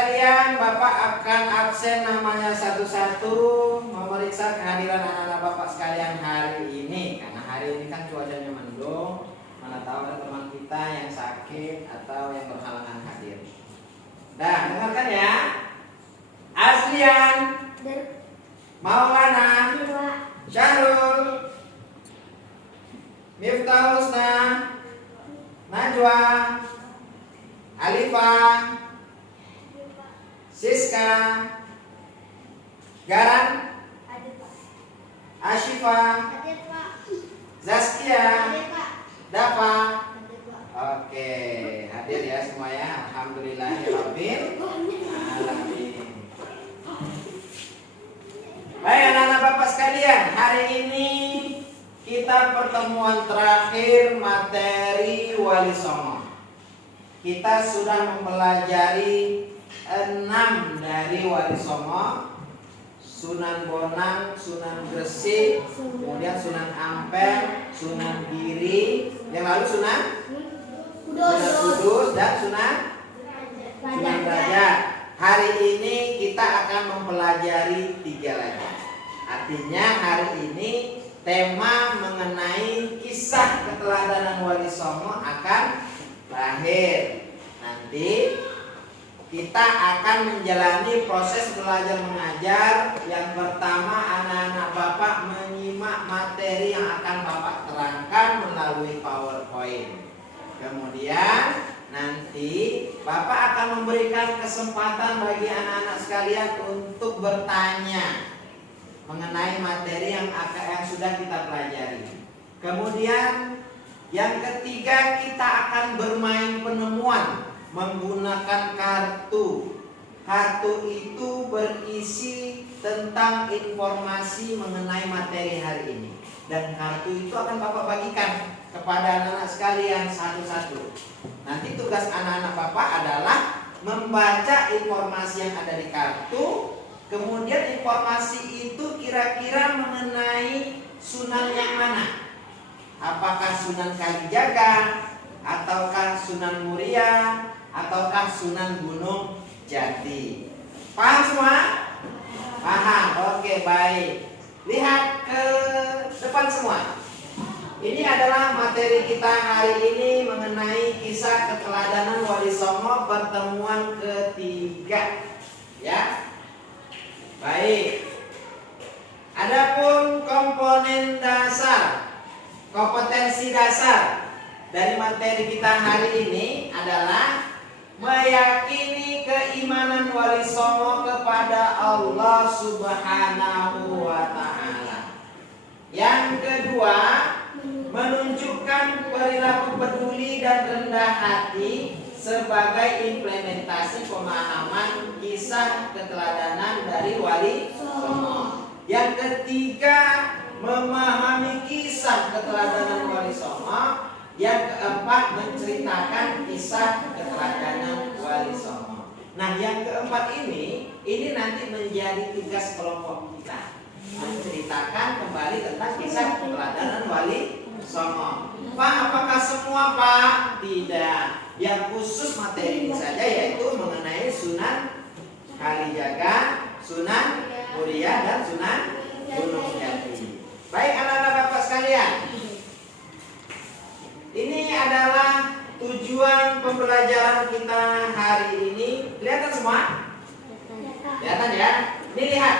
sekalian, Bapak akan absen namanya satu-satu, memeriksa kehadiran anak-anak Bapak sekalian hari ini. Karena hari ini kan cuacanya mendung, mana tahu ada teman kita yang sakit atau yang berhalangan hadir. Dah, dengarkan ya. Aslian, Maulana, Syahrul, Miftahusna, Najwa, Alifa, Siska, Garan, Ashifa, Zaskia, Dafa. Oke, hadir ya semua ya. Alhamdulillah ya Rabbil alamin. Baik anak-anak Bapak sekalian, hari ini kita pertemuan terakhir materi Wali Songo. Kita sudah mempelajari 6 dari Wali Songo, Sunan Bonang, Sunan Gresik, kemudian Sunan Ampel, Sunan Giri, yang lalu Sunan Kudus dan Sunan Derajat. Hari ini kita akan mempelajari 3 lagi. Artinya hari ini tema mengenai kisah keteladanan Wali Songo akan berakhir. Nanti kita akan menjalani proses belajar mengajar. Yang pertama, anak-anak Bapak menyimak materi yang akan Bapak terangkan melalui PowerPoint. Kemudian nanti Bapak akan memberikan kesempatan bagi anak-anak sekalian untuk bertanya mengenai materi yang sudah kita pelajari. Kemudian yang ketiga, kita akan bermain penemuan menggunakan kartu. Kartu itu berisi tentang informasi mengenai materi hari ini. Dan kartu itu akan Bapak bagikan kepada anak-anak sekalian satu-satu. Nanti tugas anak-anak Bapak adalah membaca informasi yang ada di kartu. Kemudian informasi itu kira-kira mengenai sunan yang mana? Apakah Sunan Kalijaga, ataukah Sunan Muria, ataukah Sunan Gunung Jati? Paham semua? Paham? Oke, baik. Lihat ke depan semua. Ini adalah materi kita hari ini mengenai kisah keteladanan Wali Songo pertemuan ketiga. Ya. Baik. Adapun komponen dasar, kompetensi dasar dari materi kita hari ini adalah meyakini keimanan Wali Songo kepada Allah Subhanahu wa Ta'ala. Yang kedua, menunjukkan perilaku peduli dan rendah hati sebagai implementasi pemahaman kisah keteladanan dari Wali Songo. Yang ketiga, memahami kisah keteladanan Wali Songo. Yang keempat, menceritakan kisah keteladanan Wali Songo. Nah, yang keempat ini nanti menjadi tugas kelompok kita, menceritakan kembali tentang kisah keteladanan Wali Songo. Pak, apakah semua Pak? Tidak. Yang khusus materi ini saja, yaitu mengenai Sunan Kalijaga, Sunan Muria, dan Sunan Gunung Jati. Baik anak-anak Bapak sekalian, ini adalah tujuan pembelajaran kita hari ini. Kelihatan semua? Kelihatan ya? Ini lihat.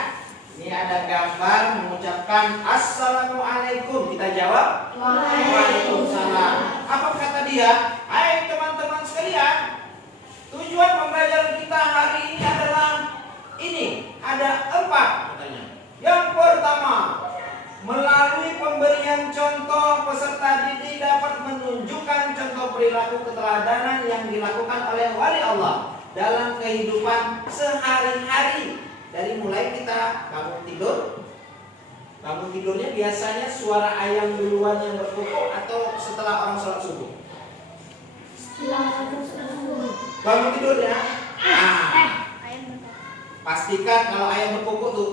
Ini ada gambar mengucapkan Assalamualaikum. Kita jawab Waalaikumsalam. Apa kata dia? Hai teman-teman sekalian, tujuan pembelajaran kita hari ini adalah ini. Ada 4 katanya. Yang pertama, melalui pemberian contoh, peserta didik dapat menunjukkan contoh perilaku keteladanan yang dilakukan oleh wali Allah dalam kehidupan sehari-hari. Dari mulai kita bangun tidur. Bangun tidurnya biasanya suara ayam duluan yang berkokok atau setelah orang sholat subuh? Bangun tidurnya. Pastikan kalau ayam berkokok tuh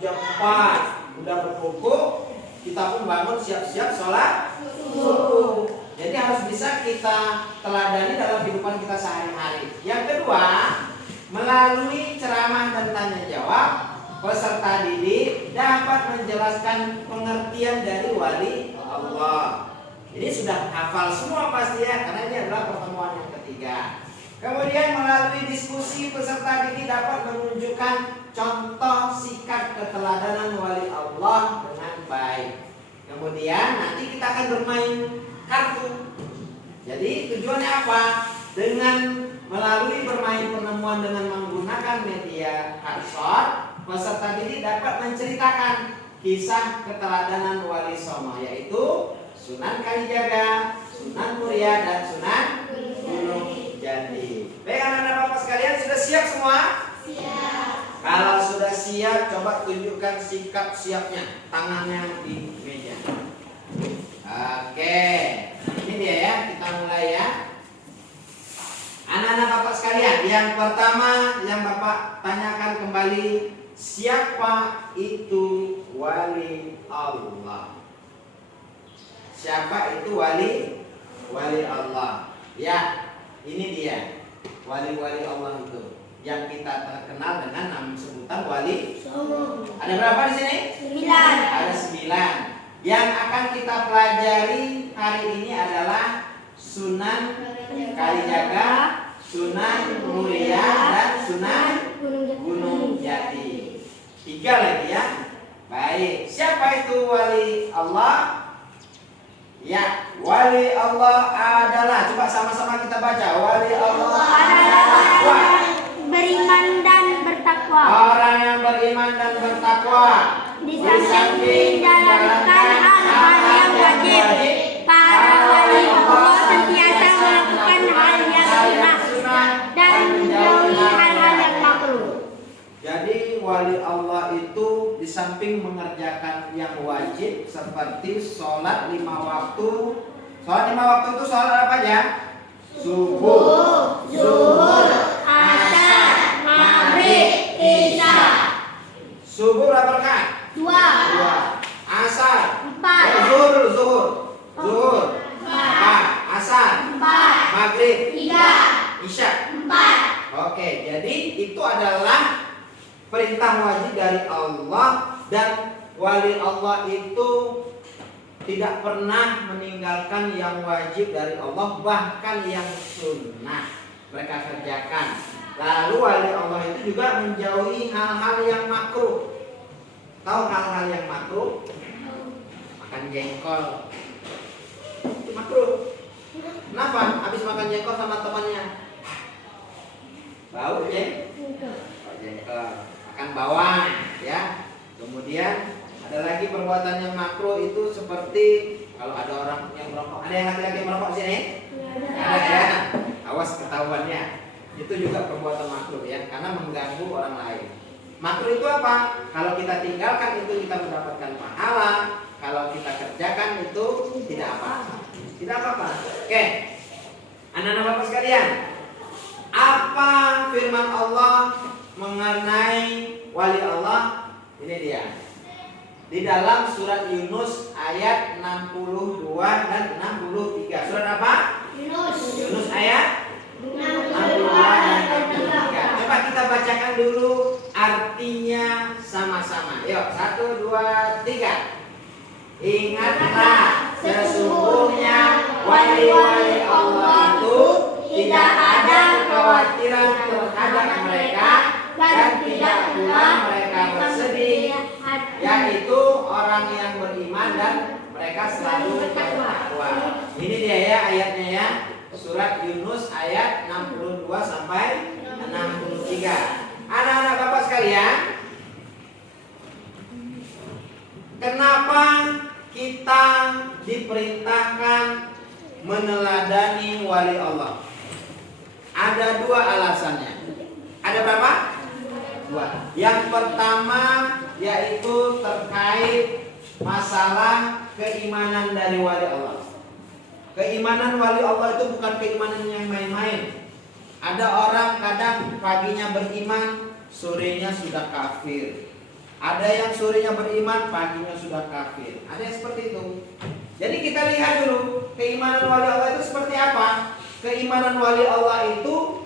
jam 4 udah berkokok, kita pun bangun siap-siap sholat subuh. Jadi harus bisa kita teladani dalam kehidupan kita sehari-hari. Yang kedua, kedua, melalui ceramah dan tanya jawab, peserta didik dapat menjelaskan pengertian dari wali Allah. Ini sudah hafal semua pasti ya, karena ini adalah pertemuan yang ketiga. Kemudian melalui diskusi, peserta didik dapat menunjukkan contoh sikap keteladanan wali Allah dengan baik. Kemudian nanti kita akan bermain kartu. Jadi tujuannya apa? Dengan melalui bermain penemuan dengan menggunakan media hardshot, peserta didik dapat menceritakan kisah keteladanan Wali Songo, yaitu Sunan Kalijaga, Sunan Muria, dan Sunan Gunung Jati. Baik anak-anak bapak sekalian, sudah siap semua? Siap. Kalau sudah siap, coba tunjukkan sikap siapnya, tangannya di meja. Oke, ini dia ya, kita mulai ya. Anak-anak bapak sekalian, yang pertama yang bapak tanyakan kembali, siapa itu wali Allah? Siapa itu wali Allah? Ya, ini dia wali-wali Allah itu yang kita terkenal dengan nama sebutan wali. Ada berapa di sini? 9. Ada 9. Yang akan kita pelajari hari ini adalah Sunan Kalijaga, Sunan Muria, dan Sunan Gunung Jati. 3 lagi ya. Baik, siapa itu wali Allah? Ya, wali Allah adalah, coba sama-sama kita baca. Wali Allah adalah beriman dan bertakwa. Orang yang beriman dan bertakwa. Di samping menjalankan hal-hal yang wajib, para wali Allah sentiasa melakukan hal yang sunnah dan menjauhi hal-hal yang makruh. Jadi wali Allah itu di samping mengerjakan yang wajib seperti sholat 5 waktu. Sholat 5 waktu itu sholat apa aja? Subuh, zuhur, asar, maghrib, isya. Subuh berapa rakaat? 2. Asar 4. Zuhur 4. Asar 4. Maghrib 3. Isya 4. Oke, jadi itu adalah perintah wajib dari Allah, dan wali Allah itu tidak pernah meninggalkan yang wajib dari Allah, bahkan yang sunnah mereka kerjakan. Lalu wali Allah itu juga menjauhi hal-hal yang makruh. Tahu hal-hal yang makruh? Makan jengkol itu makruh. Kenapa? Habis makan jengkol sama temannya bau jengkol. Makan bawang ya. Kemudian ada lagi perbuatan yang makruh itu seperti kalau ada orang yang merokok. Ada yang laki-laki merokok sini? Ada ya. Awas ketahuannya. Itu juga perbuatan makruh ya, karena mengganggu orang lain. Makruh itu apa? Kalau kita tinggalkan itu kita mendapatkan pahala. Kalau kita kerjakan itu tidak apa-apa. Tidak apa-apa. Oke. Anak-anak bapak sekalian, apa firman Allah mengenai wali Allah? Ini dia. Di dalam surat Yunus ayat 62 dan 63. Surat apa? Yunus ayat 62 dan 63. Coba kita bacakan dulu artinya sama-sama. Yuk, 1, 2, 3. Ingatlah, sesungguhnya wali-wali Allah itu tidak ada kekhawatiran terhadap mereka dan tidak pula mereka bersedih, yaitu orang yang beriman dan mereka selalu bertakwa. Ini dia ya ayatnya ya. Surat Yunus ayat 62 sampai 63. Anak-anak bapak sekalian, kenapa kita diperintahkan meneladani wali Allah? Ada 2 alasannya. Ada berapa? 2. Yang pertama yaitu terkait masalah keimanan dari wali Allah. Keimanan wali Allah itu bukan keimanan yang main-main. Ada orang kadang paginya beriman, sorenya sudah kafir. Ada yang sorenya beriman, paginya sudah kafir. Ada yang seperti itu. Jadi kita lihat dulu keimanan wali Allah itu seperti apa. Keimanan wali Allah itu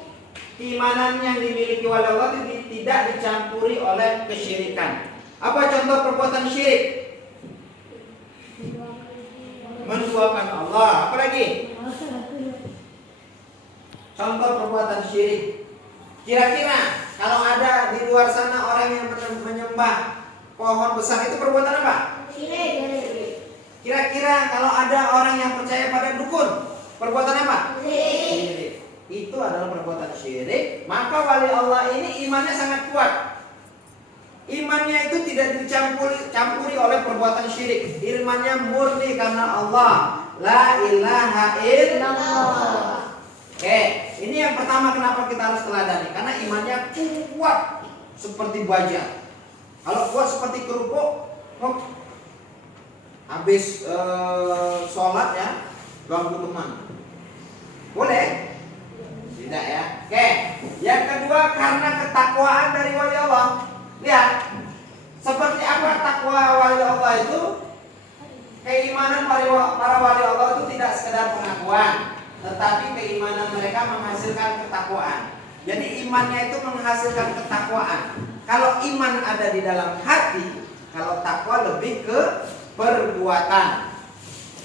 keimanan yang dimiliki oleh Allah tidak dicampuri oleh kesyirikan. Apa contoh perbuatan syirik? Menduakan Allah. Apa lagi? Contoh perbuatan syirik. Kira-kira kalau ada di luar sana orang yang menyembah pohon besar, itu perbuatan apa? Syirik. Kira-kira kalau ada orang yang percaya pada dukun, perbuatan apa? Syirik. Itu adalah perbuatan syirik. Maka wali Allah ini imannya sangat kuat. Imannya itu tidak dicampuri oleh perbuatan syirik. Imannya murni karena Allah. La ilaha illallah. Oke, ini yang pertama kenapa kita harus teladani. Karena imannya kuat seperti baja. Kalau kuat seperti kerupuk, habis sholat ya, ganggu teman. Boleh? Tidak ya. Oke. Yang kedua karena ketakwaan dari wali Allah. Lihat, seperti apa takwa wali Allah itu? Keimanan para wali Allah itu tidak sekedar pengakuan, tetapi keimanan mereka menghasilkan ketakwaan. Jadi imannya itu menghasilkan ketakwaan. Kalau iman ada di dalam hati, kalau takwa lebih ke perbuatan.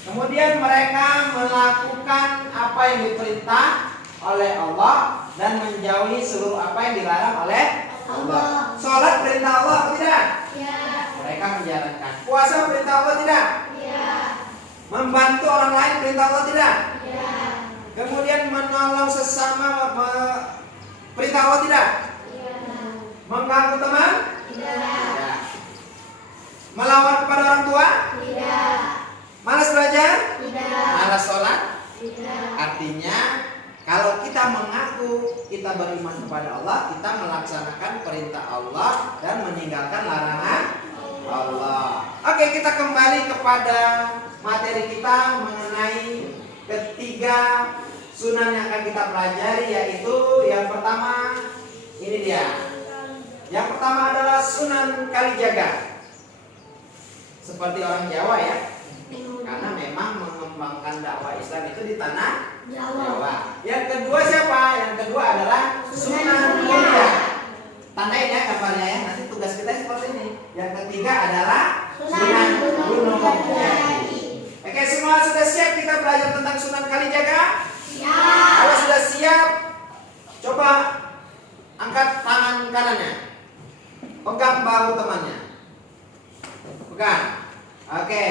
Kemudian mereka melakukan apa yang diperintah oleh Allah dan menjauhi seluruh apa yang dilarang oleh Allah. Sholat perintah Allah atau tidak? Ya. Mereka menjalankan. Puasa perintah Allah tidak? Ya. Membantu orang lain perintah Allah tidak? Ya. Kemudian menolong sesama perintah Allah tidak? Ya. Mengganggu teman? Tidak. Melawan kepada orang tua? Tidak. Malas belajar? Tidak. Malas sholat? Tidak. Artinya kalau kita mengaku kita beriman kepada Allah, kita melaksanakan perintah Allah dan meninggalkan larangan Allah. Oke, kita kembali kepada materi kita mengenai ketiga sunan yang akan kita pelajari, yaitu yang pertama ini dia. Yang pertama adalah Sunan Kalijaga. Seperti orang Jawa ya, karena memang mengembangkan dakwah Islam itu di tanah Jawa. Yang kedua siapa? Yang kedua adalah Sunan Muria. Tandain ya gambarnya ya. Nanti tugas kita seperti ini. Yang ketiga adalah Sunan Gunung Jati. Oke, semua sudah siap kita belajar tentang Sunan Kalijaga? Ya. Kalau sudah siap, coba angkat tangan kanannya. Pegang bahu temannya. Pegang. Oke.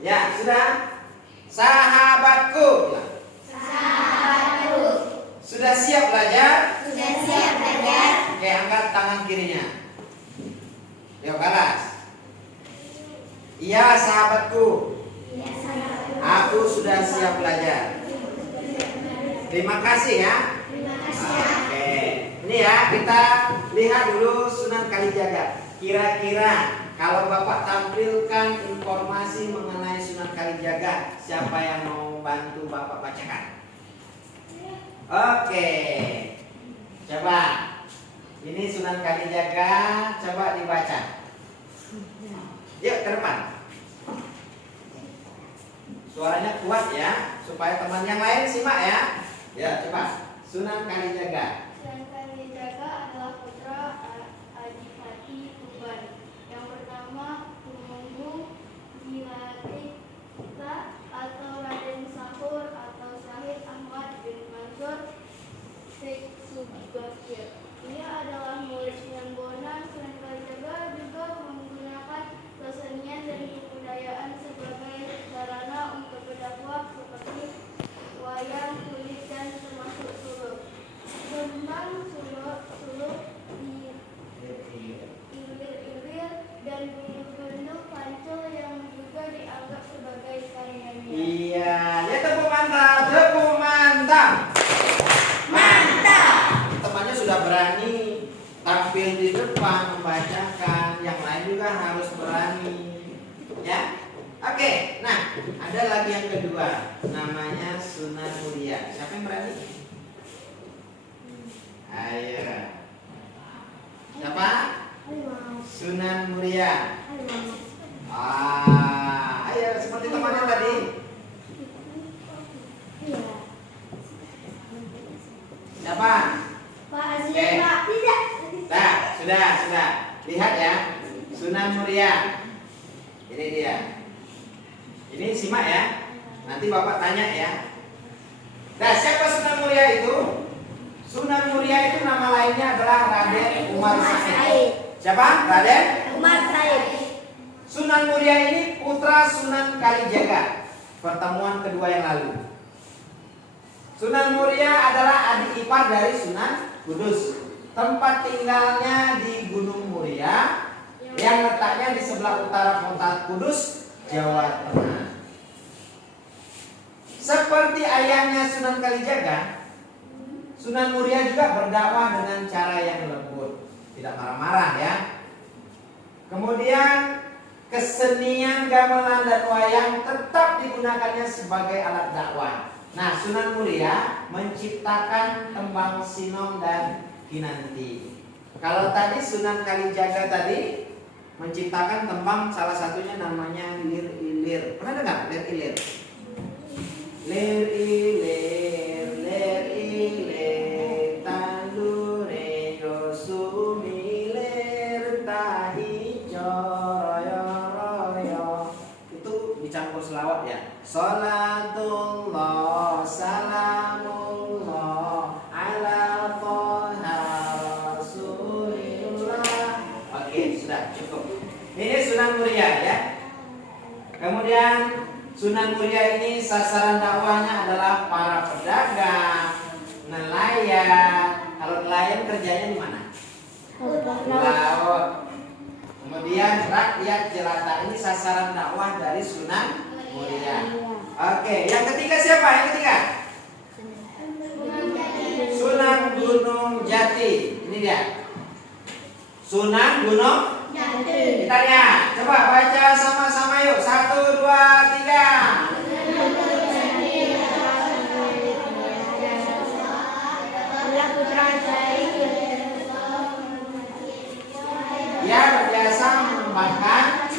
Ya, sudah. Sahabatku. Sahabatku. Sudah siap belajar? Sudah siap belajar? Oke, angkat tangan kirinya. Yuk, balas. Iya, sahabatku. Ya, sahabatku. Aku sudah siap belajar. Terima kasih ya. Terima kasih. Oke. Ini ya, kita lihat dulu Sunan Kalijaga. Kira-kira kalau Bapak tampilkan informasi mengenai Sunan Kalijaga, siapa yang mau bantu Bapak bacakan? Oke. Coba. Ini Sunan Kalijaga, coba dibaca. Yuk ke depan. Suaranya kuat ya, supaya teman yang lain simak ya. Ya, coba. Sunan Kalijaga. Sunan Kalijaga adalah putra Adipati Tuban. Yang pertama Tumenggung Gilatita atau Raden Sahur atau Syahid Ahmad bin Mansur Sheikh Subakir. Ia adalah murid Sunan Bonang. Sunan Kalijaga juga menggunakan kesenian dan kebudayaan sebagai sarana untuk berdakwah seperti wayang kulit dan termasuk suluk. Tentang suluk ilir-ilir dan gunung-gunung pancul yang juga dianggap sebagai karyanya. Iya, ya tepuk mantap, tepuk mantap. Mantap. Temannya sudah berani tampil di depan membacakan, yang lain juga harus berani. Ya. Oke, nah ada lagi yang kedua, namanya Sunan Muria. Siapa yang berani? Ayo. Siapa? Sunan Muria. Ayo seperti temannya tadi. Siapa? sudah. Lihat ya, Sunan Muria. Ini dia. Ini simak ya. Nanti Bapak tanya ya. Nah, siapa Sunan Muria itu? Sunan Muria itu nama lainnya adalah Raden Umar Said. Siapa? Raden Umar Said. Sunan Muria ini putra Sunan Kalijaga. Pertemuan kedua yang lalu. Sunan Muria adalah adik ipar dari Sunan Kudus. Tempat tinggalnya di Gunung Muria yang letaknya di sebelah utara kota Kudus, Jawa Tengah. Seperti ayahnya Sunan Kalijaga, Sunan Muria juga berdakwah dengan cara yang lembut, tidak marah-marah ya. Kemudian kesenian gamelan dan wayang tetap digunakannya sebagai alat dakwah. Nah, Sunan Muria menciptakan tembang sinom dan kinanti. Kalau tadi Sunan Kalijaga tadi menciptakan tembang, salah satunya namanya Lir Ilir. Pernah dengar Lir Ilir? Lir Ilir, Lir Ilir, tandure sumilir tahi royo royo. Itu dicampur selawat ya. Salatullah salamullah ala toha rasulillah. Oke, sudah cukup. Ini Sunan Muria ya. Kemudian Sunan Muria ini sasaran dakwahnya adalah para pedagang, nelayan. Kalau nelayan kerjanya di mana? Di laut. Kemudian rakyat jelata, ini sasaran dakwah dari Sunan Muria. Oke, yang ketiga siapa? Yang ketiga Sunan Gunung Jati. Ini dia, Sunan Gunung Jati. Kita lihat, coba baca sama-sama yuk. 1, 2, 3. Ia berjasa mengembangkan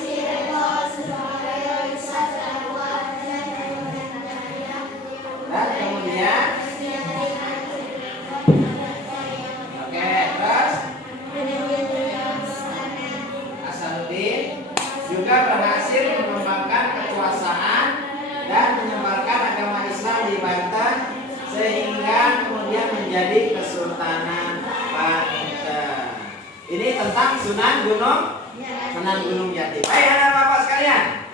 dan kemudian oke, terus Hasanuddin juga berhasil mengembangkan kekuasaan dan menyebarkan agama Islam di Banten sehingga kemudian menjadi Kesultanan Banten. Ini tentang Sunan Gunung Jati. Baik anak bapak sekalian,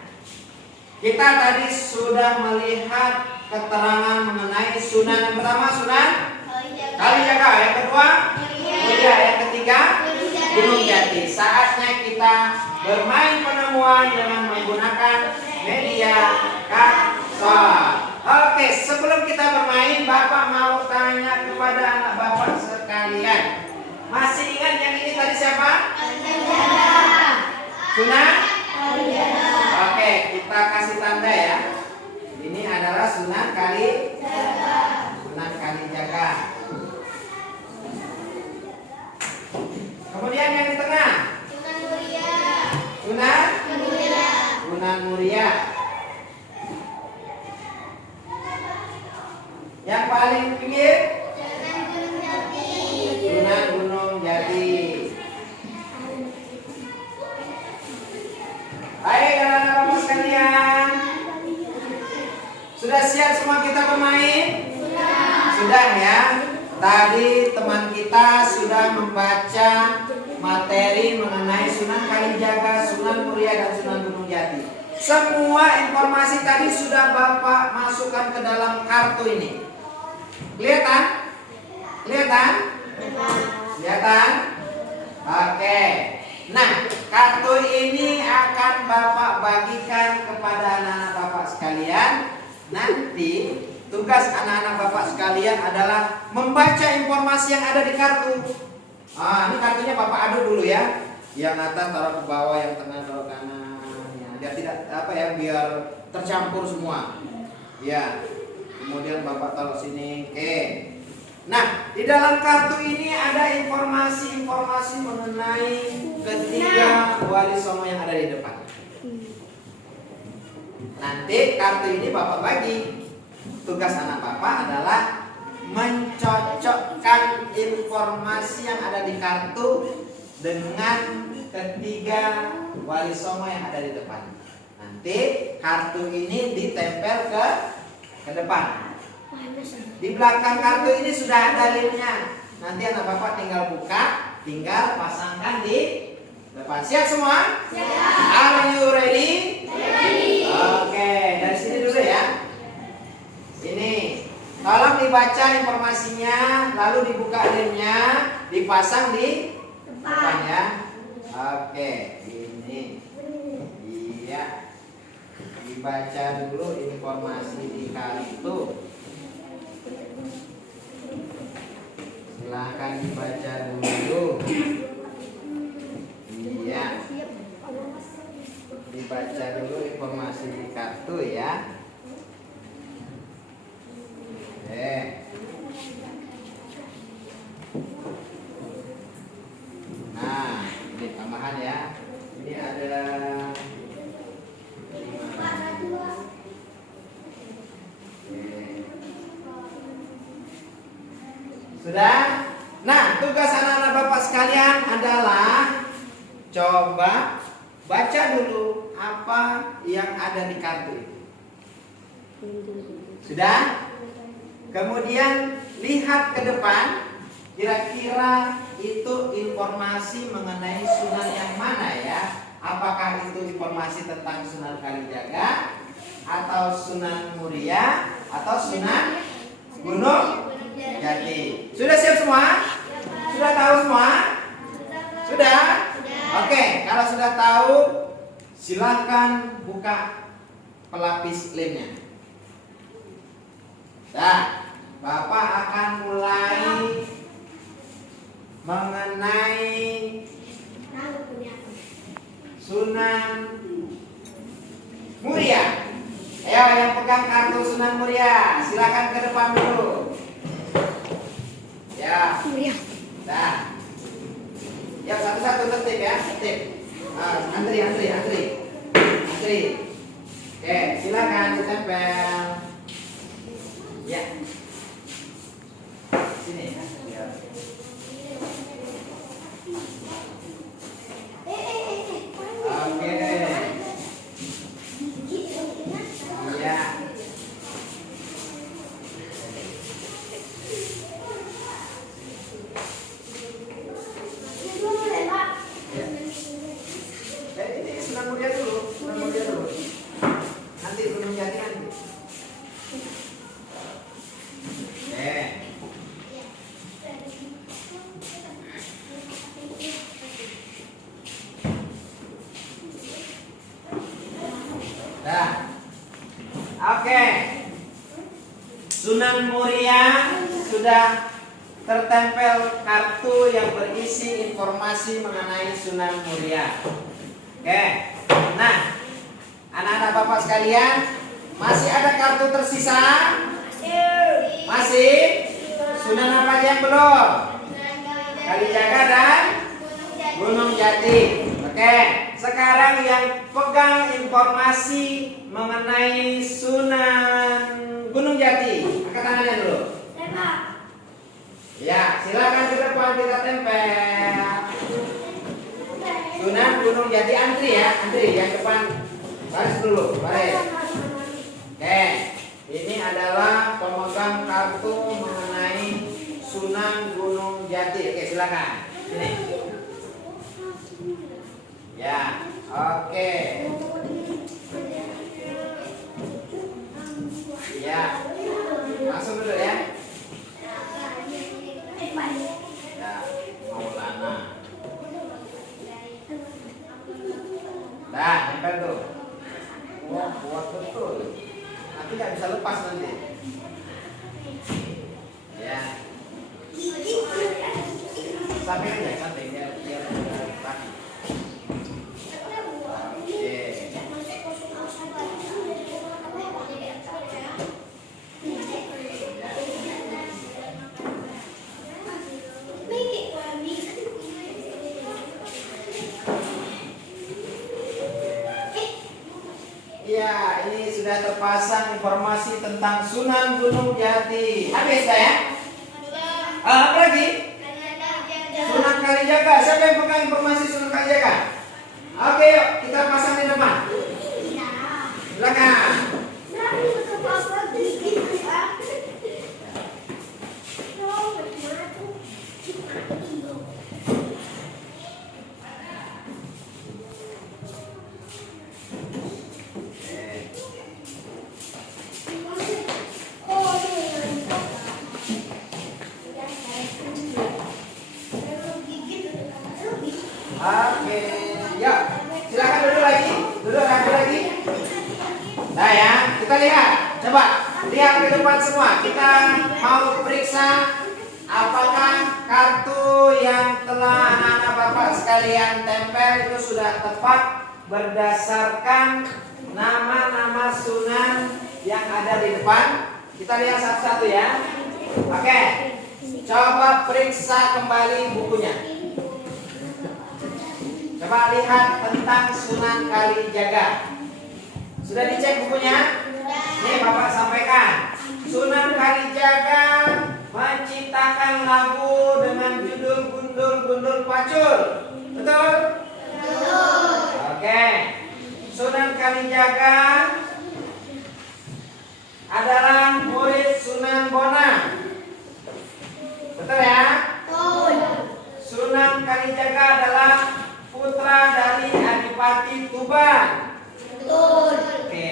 kita tadi sudah melihat keterangan mengenai Sunan. Yang pertama Sunan Kalijaga, yang kedua Muria, yang ketiga Gunung Jati. Saatnya kita bermain penemuan dengan menggunakan media kapsul. Oke, sebelum kita bermain, Bapak mau tanya kepada anak Bapak sekalian. Masih ingat yang ini tadi siapa? Sunan? Oke, kita kasih tanda ya. Ini adalah Sunan Kalijaga. Kemudian yang di tengah? Sunan Muria. Yang paling pinggir? Sunan Gunung Jati. Baik anak-anak bapak sekalian, sudah siap semua kita bermain? Sudah ya. Tadi teman kita sudah membaca materi mengenai Sunan Kalijaga, Sunan Muria dan Sunan Gunung Jati. Semua informasi tadi sudah Bapak masukkan ke dalam kartu ini. Kelihatan? Kelihatan? Oke. Nah, kartu ini akan Bapak bagikan kepada anak-anak Bapak sekalian. Nanti tugas anak-anak Bapak sekalian adalah membaca informasi yang ada di kartu. Ini kartunya Bapak aduk dulu ya. Yang atas taruh ke bawah, yang tengah taruh kanan. Biar tidak biar tercampur semua. Ya. Kemudian Bapak taruh sini. Oke. Nah, di dalam kartu ini ada informasi-informasi mengenai ketiga wali songo yang ada di depan. Nanti kartu ini Bapak bagi. Tugas anak Bapak adalah mencocokkan informasi yang ada di kartu dengan ketiga wali songo yang ada di depan. Nanti kartu ini ditempel ke depan. Di belakang kartu ini sudah ada lemnya. Nanti anak bapak tinggal buka, tinggal pasangkan di depan. Siap semua? Siap. Are you ready? Ready. Oke, dari sini dulu ya. Ini, tolong dibaca informasinya, lalu dibuka lemnya, dipasang di depan ya. Oke, ini. Iya. Dibaca dulu informasi di kartu. Silahkan dibaca dulu. Iya. Dibaca dulu informasi di kartu ya. Nah, ini tambahan ya. Ini ada sudah? Nah, tugas anak-anak bapak sekalian adalah coba baca dulu apa yang ada di kartu itu. Sudah? Kemudian lihat ke depan, kira-kira itu informasi mengenai Sunan yang mana ya? Apakah itu informasi tentang Sunan Kalijaga, atau Sunan Muria, atau Sunan Gunung Jati? Sudah siap semua? Sudah tahu semua? Sudah? Oke, kalau sudah tahu, silakan buka pelapis lemnya. Nah, Bapak akan mulai mengenai Sunan Muria. Ayo yang pegang kartu Sunan Muria, silakan ke depan dulu. Ya. Nah. Ya, satu-satu tertib ya, tertib. Antri. Oke, silakan ditempel. Ya. Sini ya. Oke. Ya. Ini Sunan Muria dulu. Nanti Gunung Jati nanti. Oke. Sunan Muria sudah tertempel kartu yang berisi informasi mengenai Sunan Muria. Oke. Nah, anak-anak bapak sekalian, masih ada kartu tersisa? Masih? Sunan apa aja yang belum? Kalijaga dan Gunung Jati. Oke. Sekarang yang pegang informasi mengenai Sunan Gunung Jati, angkat tangannya dulu. Ya, silakan ke depan kita tempel. Sunan Gunung Jati, antri ya, antri yang depan baris dulu, baris. Oke, ini adalah pemegang kartu mengenai Sunan Gunung Jati. Oke, silakan. Sini. Ya, oke. Ya, langsung dulu ya. Ya, Maulana. Dah, nempel tuh. Wah, kuat betul. Nanti nggak bisa lepas nanti. Ya. Samping aja, samping biar rapi. Ya, ini sudah terpasang informasi tentang Sunan Gunung Jati. Habis ya? Apa lagi? Sunan Kalijaga. Kalijaga. Siapa yang pegang informasi Sunan Kalijaga? Oke, yuk kita pasang di depan. Belakang. Oke, yuk silakan duduk lagi, duduk lagi. Nah ya, kita lihat, coba lihat ke depan semua. Kita mau periksa apakah kartu yang telah anak-anak bapak sekalian tempel itu sudah tepat berdasarkan nama-nama sunan yang ada di depan. Kita lihat satu-satu ya. Oke, coba periksa kembali bukunya. Coba lihat tentang Sunan Kalijaga. Sudah dicek bukunya? Nih Bapak sampaikan. Sunan Kalijaga menciptakan lagu dengan judul Gundul-Gundul Pacul. Betul? Betul. Oke. Sunan Kalijaga adalah murid Sunan Bonang. Betul ya? Betul. Sunan Kalijaga adalah putra dari Adipati Tuban. Betul. Oke.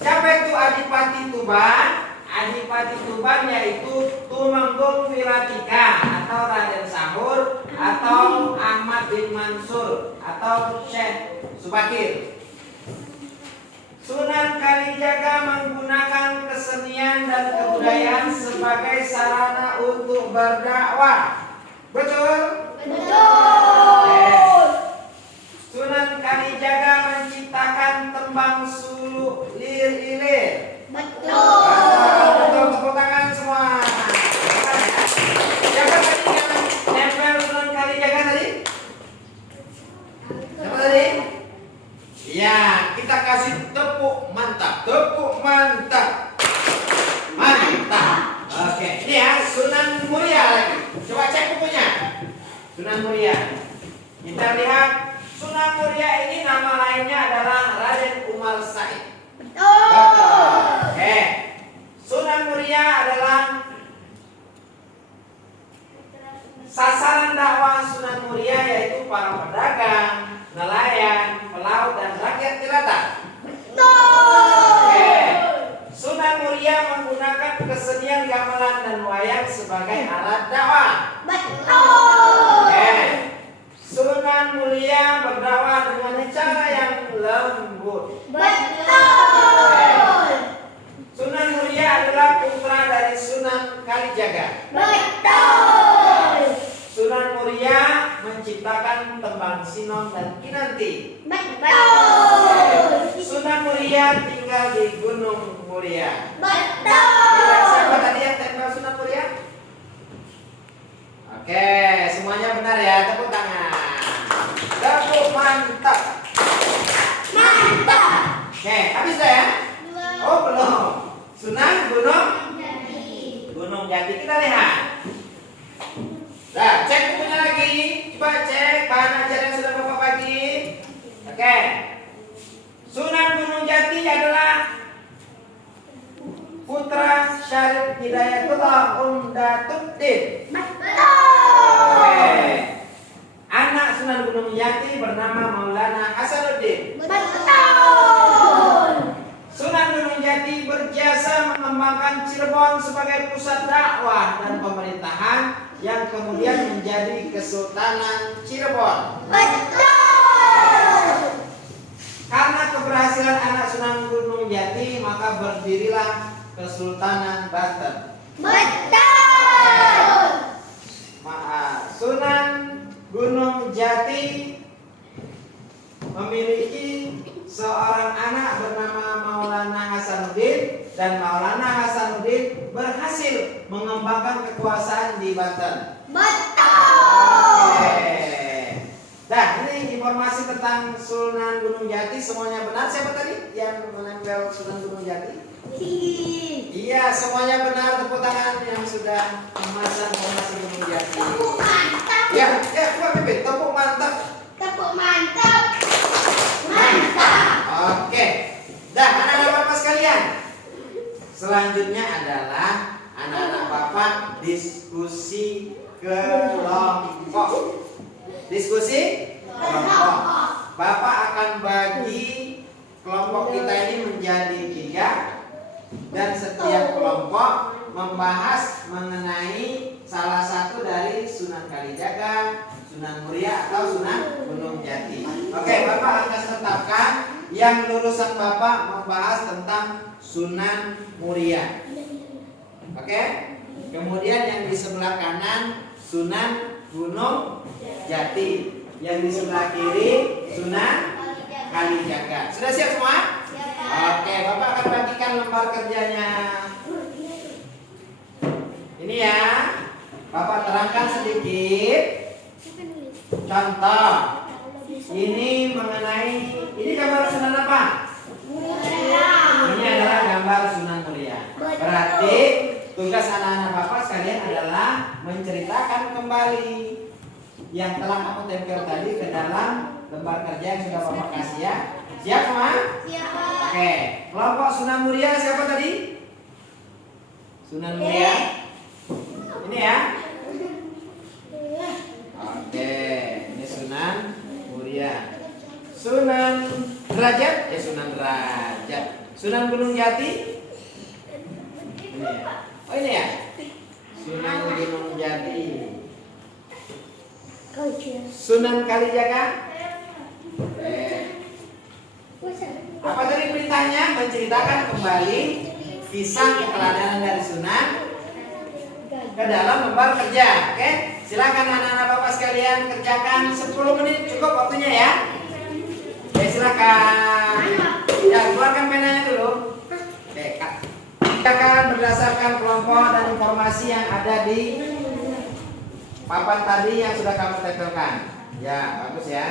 Siapa itu Adipati Tuban? Adipati Tuban yaitu Tumenggung Wiratika atau Raden Sahur atau Ahmad bin Mansur atau Syekh Subakir. Sunan Kalijaga menggunakan kesenian dan kebudayaan sebagai sarana untuk berdakwah. Betul? Betul. Sunan Kalijaga menciptakan tembang suluk lir-ilir. Betul. Betul, tepuk tangan semua. Siapa tadi yang nempel Sunan Kalijaga tadi? Siapa tadi? Ya, kita kasih tepuk mantap, tepuk mantap, mantap. Oke, ini ya Sunan Muria lagi. Coba cek bukunya. Sunan Muria. Kita lihat Sunan Muria ini nama lainnya adalah Raden Umar Said. Betul. Oke. Sunan Muria adalah sasaran dakwah Sunan Muria yaitu para pedagang, nelayan, pelaut dan rakyat jelata. Oke. Sunan Muria menggunakan kesenian gamelan dan wayang sebagai alat dakwah. Oke. Sunan Muria berdakwah dengan cara yang lembut. Sunan Muria adalah putra dari Sunan Kalijaga. Sunan Muria menciptakan tembang Sinom dan Kinanti. Sunan Muria tinggal di Gunung Muria. Siapa tadi yang tempel Sunan Muria? Oke, semuanya benar ya. Tepuk tangan. Tepuk mantap. Oke, habis dah ya? Oh belum. Sunan Gunung Jati. Kita lihat. Nah, cek bukunya lagi. Coba cek bahan ajar yang sudah Bapak bagi. Oke. Sunan Gunung Jati adalah putra Syarif Hidayatullah Umdatuddin. Oke. Anak Sunan Gunung Jati bernama Maulana Hasanuddin. Sunan Gunung Jati berjasa mengembangkan Cirebon sebagai pusat dakwah dan pemerintahan yang kemudian menjadi Kesultanan Cirebon. Karena keberhasilan anak Sunan Gunung Jati, maka berdirilah Kesultanan Banten. Sunan Gunung Jati memiliki seorang anak bernama Maulana Hasanuddin, dan Maulana Hasanuddin berhasil mengembangkan kekuasaan di Banten. Oke. Nah, ini informasi tentang Sunan Gunung Jati semuanya benar. Siapa tadi yang menempel Sunan Gunung Jati? Iya, semuanya benar. Tepuk tangan yang sudah memasang informasi Gunung Jati. Ya, ya, kelompok. Diskusi kelompok. Bapak akan bagi kelompok kita ini menjadi 3 dan setiap kelompok membahas mengenai salah satu dari Sunan Kalijaga, Sunan Muria atau Sunan Gunung Jati. Oke, Bapak akan tetapkan yang lulusan Bapak membahas tentang Sunan Muria. Oke? Kemudian yang di sebelah kanan Sunan Gunung Jati. Yang di sebelah kiri Sunan Kalijaga. Sudah siap semua? Oke, Bapak akan bagikan lembar kerjanya. Ini ya. Bapak terangkan sedikit contoh. Ini mengenai, ini gambar Sunan apa? Ini adalah gambar Sunan Muria. Berarti tugas anak-anak Bapak sekalian adalah menceritakan kembali yang telah kamu tempel tadi ke dalam lembar kerja yang sudah Bapak kasih ya. Siap semua? Siap. Oke, kelompok Sunan Muria siapa tadi? Sunan Muria. Ini ya. Oke, ini Sunan Muria. Sunan Derajat, Sunan Derajat. Sunan Gunung Jati. Ini ya. Oh ini ya. Sunan Gunung Jati. Sunan Kalijaga. Apa tadi perintahnya? Menceritakan kembali kisah keteladanan dari Sunan ke dalam lembar kerja. Oke, silakan anak-anak Bapak sekalian kerjakan 10 menit cukup waktunya ya. Oke, silakan. Ya, keluarkan penanya dulu. Oke, kerjakan berdasarkan kelompok dan informasi yang ada di papan tadi yang sudah kamu tempelkan. Ya, bagus ya.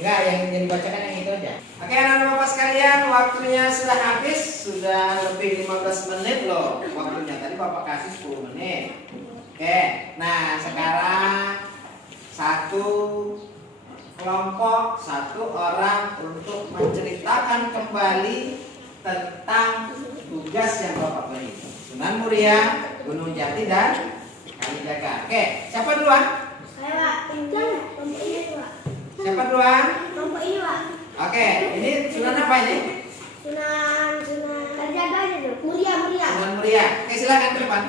Enggak, yang dibacakan yang itu aja. Oke, anak-anak Bapak sekalian, waktunya sudah habis, sudah lebih 15 menit loh waktunya. Tadi Bapak kasih 10 menit. Oke, nah sekarang satu kelompok, satu orang untuk menceritakan kembali tentang tugas yang Bapak beri. Sunan Muria, Gunung Jati dan Kalijaga. Oke, siapa duluan? Saya, Pak. Siapa duluan? Kelompok ini, Pak. Oke, ini Sunan apa ini? Sunan Kalijaga aja dulu. Muria. Sunan Muria. Oke, silakan ke depan.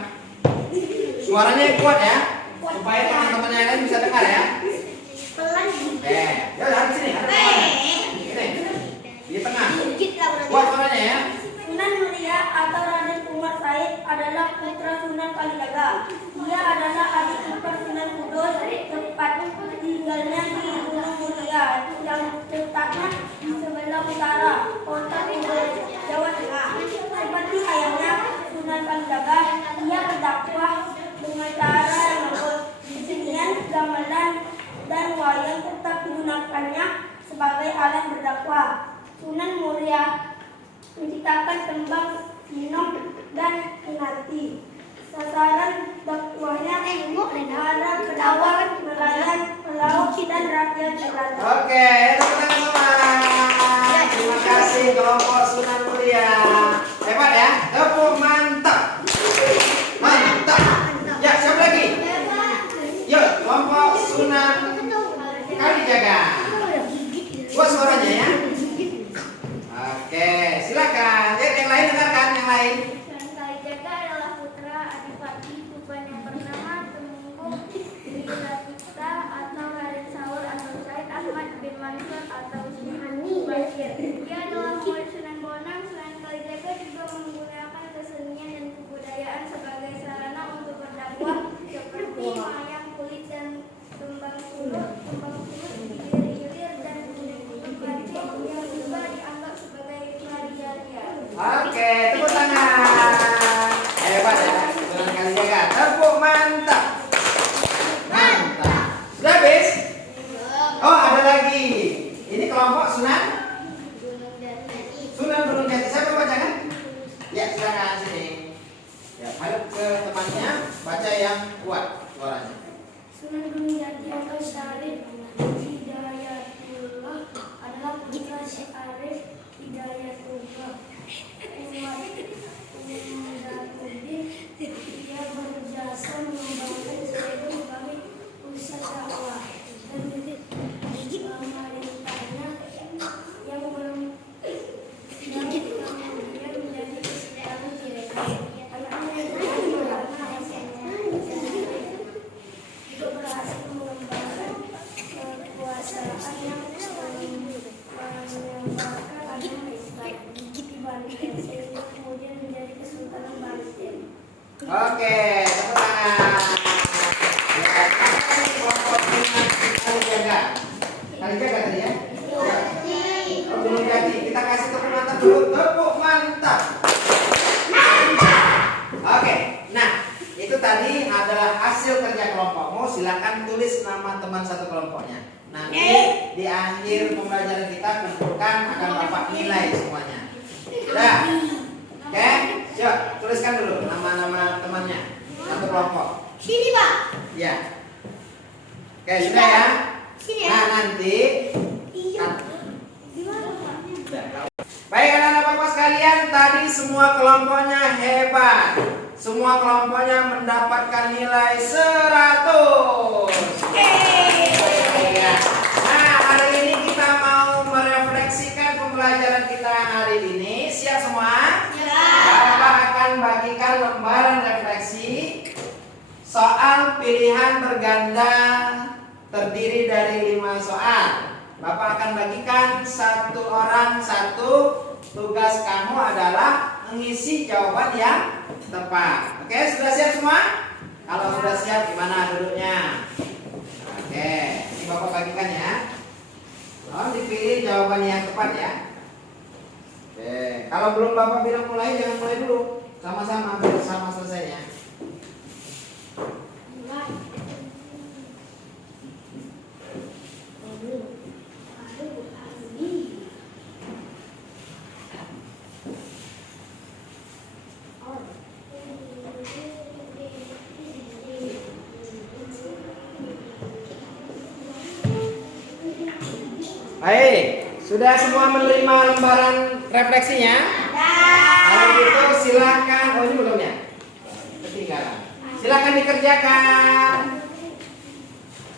Suaranya yang kuat ya, supaya teman-teman yang lain bisa dengar ya. Pelan. Oke, ya udah di sini. Sini. Di tengah. Dikit lah berarti. Kuat suaranya ya. Sunan Muria atau Raden Umar Said adalah putra Sunan Kalijaga. Dia adalah adik ipar Sunan Kudus, tempat tinggalnya di Gunung Muria yang terletaknya di sebelah utara kota Kudus, Jawa Tengah. Seperti ayahnya Sunan Kalijaga, dia berdakwah dengan cara yang lembut. Kesenian, gamelan, dan wayang tetap digunakannya sebagai alat berdakwah. Sunan Muria menciptakan tembang Sinom dan Kinarti. Sasaran dakwahnya para pedagang, nelayan, pelaut, dan rakyat jelata. Oke, tepuk tangan semua. Terima kasih kelompok Sunan Muria. Hebat ya. Tepuk mantap. Mantap. Ya, siapa lagi? Yuk, kelompok Sunan Kalijaga. Buat suaranya ya. Oke, silakan. Lihat yang lain, dengarkan yang lain. Sunan Kalijaga adalah putra Adipati Tuban yang bernama Temenggung Wiratita atau Raden Saur atau Said Ahmad bin Mansur atau Sunan Bakir. Dia adalah murid Sunan Bonang. Sunan Kalijaga juga menggunakan kesenian dan kebudayaan sebagai sarana untuk berdakwah seperti wayang kulit dan tembang suluk. Ini kelompok Sunan Gunung Jati. Sunan Gunung Jati. Siapa bacakan? Ya, silakan sini. Ya, hadap ke temannya, baca yang kuat suaranya. Sunan Gunung Jati atau Syarif Hidayatullah adalah putra Syarif Hidayatullah Umuddin. Ia berjasa mengembangkan seluruh berbagai usaha dakwah dan pemerintahnya yang kemudian menjadi Istiqlal Mereka. Anaknya juga berhasil mengembangkan kekuasaan yang menyebarkan agama Islam di Banten sehingga kemudian menjadi Kesultanan Banten. Oke, tepuk tangan. Ya, ini kelompok Sunan Kalijaga. Kalijaga tadi ya? Oh, Gunung Jati. Kita kasih tepuk mantap dulu. Tepuk mantap. Oke, nah itu tadi adalah hasil kerja kelompokmu. Silakan tulis nama teman satu kelompoknya. Nanti di akhir pembelajaran kita kumpulkan, akan Bapak nilai semuanya. Sudah? Oke, siap. Tuliskan dulu nama-nama temannya satu kelompok. Sini, Pak. Ya. Oke, sudah ya. Sini Nah, nanti Iya. Gimana, Pak? baik anak-anak Bapak sekalian, tadi semua kelompoknya hebat. Semua kelompoknya mendapatkan nilai 100. Ya. Nah, hari ini kita mau merefleksikan pembelajaran kita hari ini. Siap semua? Bapak akan bagikan lembaran refleksi soal pilihan berganda terdiri dari 5 soal. Bapak akan bagikan satu orang satu. Tugas kamu adalah mengisi jawaban yang tepat. Oke, sudah siap semua? Kalau sudah siap, gimana duduknya? Oke, ini Bapak bagikan ya. Oh, dipilih jawaban yang tepat ya. Oke, kalau belum Bapak bilang mulai, jangan mulai dulu. Sama-sama, bersama selesainya. Baik, sudah semua menerima lembaran refleksinya? Kalau gitu silakan. Oh, ini belum ya? Ketinggalan. Silakan dikerjakan.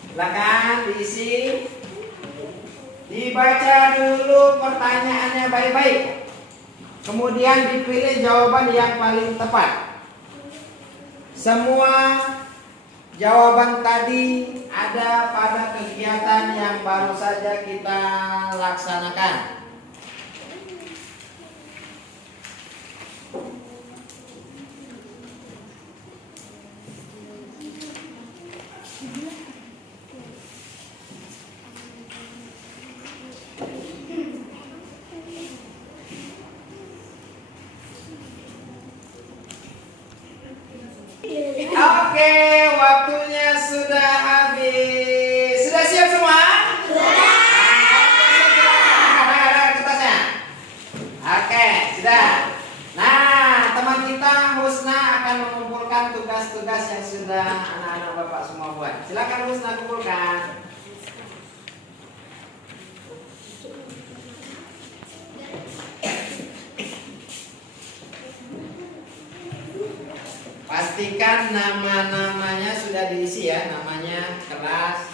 Silakan diisi. Dibaca dulu pertanyaannya baik-baik. Kemudian dipilih jawaban yang paling tepat. Semua jawaban tadi ada pada kegiatan yang baru saja kita laksanakan. Oke, waktunya sudah habis. Sudah siap semua? Sudah. Ada kertasnya? Oke, sudah. Nah, teman kita Husna akan mengumpulkan tugas-tugas yang sudah anak-anak Bapak semua buat. Silakan Husna kumpulkan. Pastikan nama-namanya sudah diisi ya, namanya, kelas,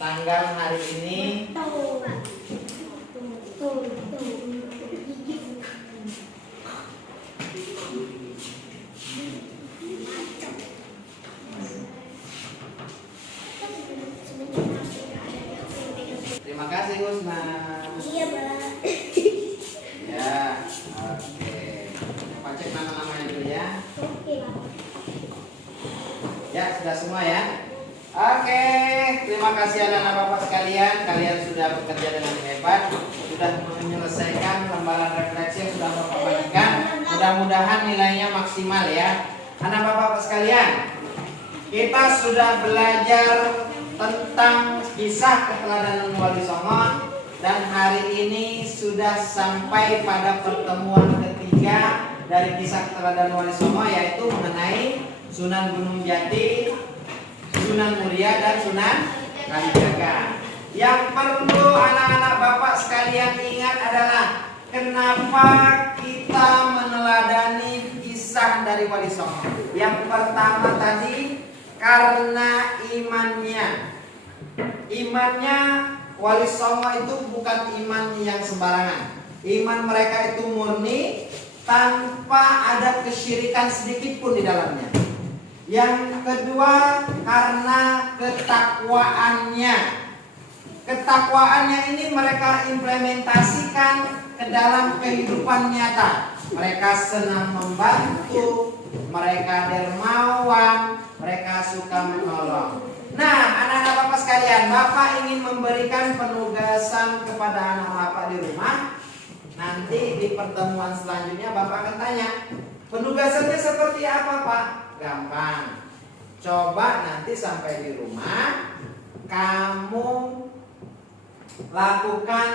tanggal hari ini. Terima kasih Husna. Iya, Pak. Ya, oke. Pak cek nama-namanya dulu ya. Oke, Pak. Ya, sudah semua ya. Oke, terima kasih anak-anak Bapak sekalian. Kalian sudah bekerja dengan hebat, sudah menyelesaikan lembaran refleksi yang sudah Bapak bagikan. Mudah-mudahan nilainya maksimal ya. Anak Bapak sekalian, kita sudah belajar tentang kisah keteladanan Wali Songo dan sudah sampai pada pertemuan ketiga dari kisah teladan Wali Songo, yaitu mengenai Sunan Gunung Jati, Sunan Muria, dan Sunan Kalijaga. Yang perlu anak-anak Bapak sekalian ingat adalah kenapa kita meneladani kisah dari Wali Songo. Yang pertama tadi karena imannya. Imannya Wali Songo itu bukan iman yang sembarangan. Iman mereka itu murni tanpa ada kesyirikan sedikit pun di dalamnya. Yang kedua karena ketakwaannya. Ketakwaannya ini mereka implementasikan ke dalam kehidupan nyata. Mereka senang membantu, mereka dermawan, mereka suka menolong. Nah, anak-anak Bapak sekalian, Bapak ingin memberikan penugasan kepada anak Bapak di rumah. Nanti di pertemuan selanjutnya Bapak akan tanya, penugasannya seperti apa, Pak? Gampang. Coba nanti sampai di rumah kamu lakukan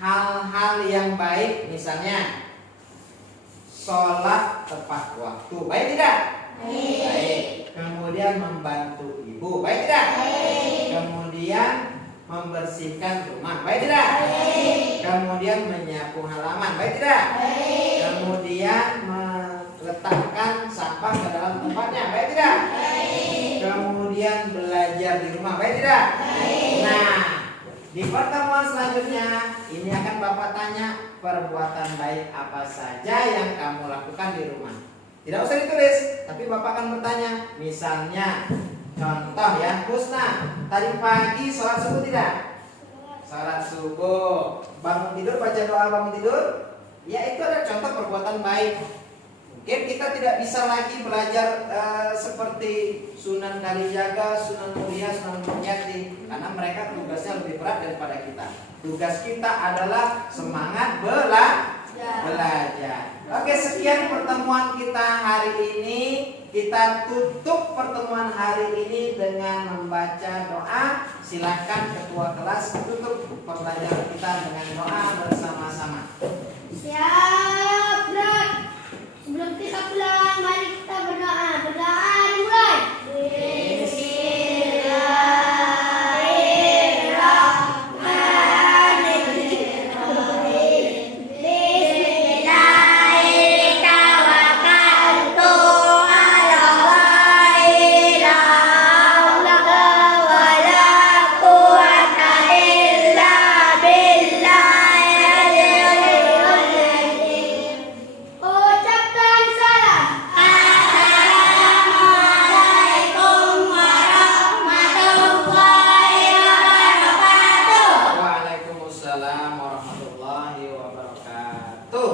hal-hal yang baik, misalnya sholat tepat waktu, baik tidak? Baik. Kemudian membantu ibu, baik tidak? Kemudian membersihkan rumah, baik tidak? Kemudian menyapu halaman, baik tidak? Kemudian meletakkan sampah ke dalam tempatnya, baik tidak? Kemudian belajar di rumah, baik tidak? Nah, di pertemuan selanjutnya ini akan Bapak tanya perbuatan baik apa saja yang kamu lakukan di rumah. Tidak usah ditulis, tapi Bapak akan bertanya. Misalnya, contoh ya, Husna, tadi pagi sholat subuh tidak? Sholat subuh. Bangun tidur, baca doa bangun tidur. Ya, itu adalah contoh perbuatan baik. Mungkin kita tidak bisa lagi belajar seperti Sunan Kalijaga, Sunan Muria, Sunan Gunung Jati, karena mereka tugasnya lebih berat daripada kita. Tugas kita adalah semangat belajar. Oke, sekian pertemuan kita hari ini. Kita tutup pertemuan hari ini dengan membaca doa. Silakan ketua kelas tutup pembelajaran kita dengan doa bersama-sama. Siap, Bro. Sebelum kita pulang, mari kita berdoa. Berdoa dimulai. Ucapkan salam. Assalamualaikum warahmatullahi wabarakatuh. Waalaikumsalam warahmatullahi wabarakatuh.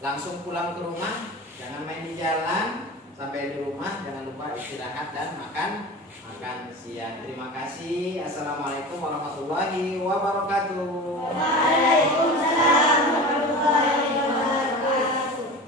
Langsung pulang ke rumah, jangan main di jalan. Sampai di rumah jangan lupa istirahat dan makan siang. Terima kasih. Assalamualaikum warahmatullahi wabarakatuh.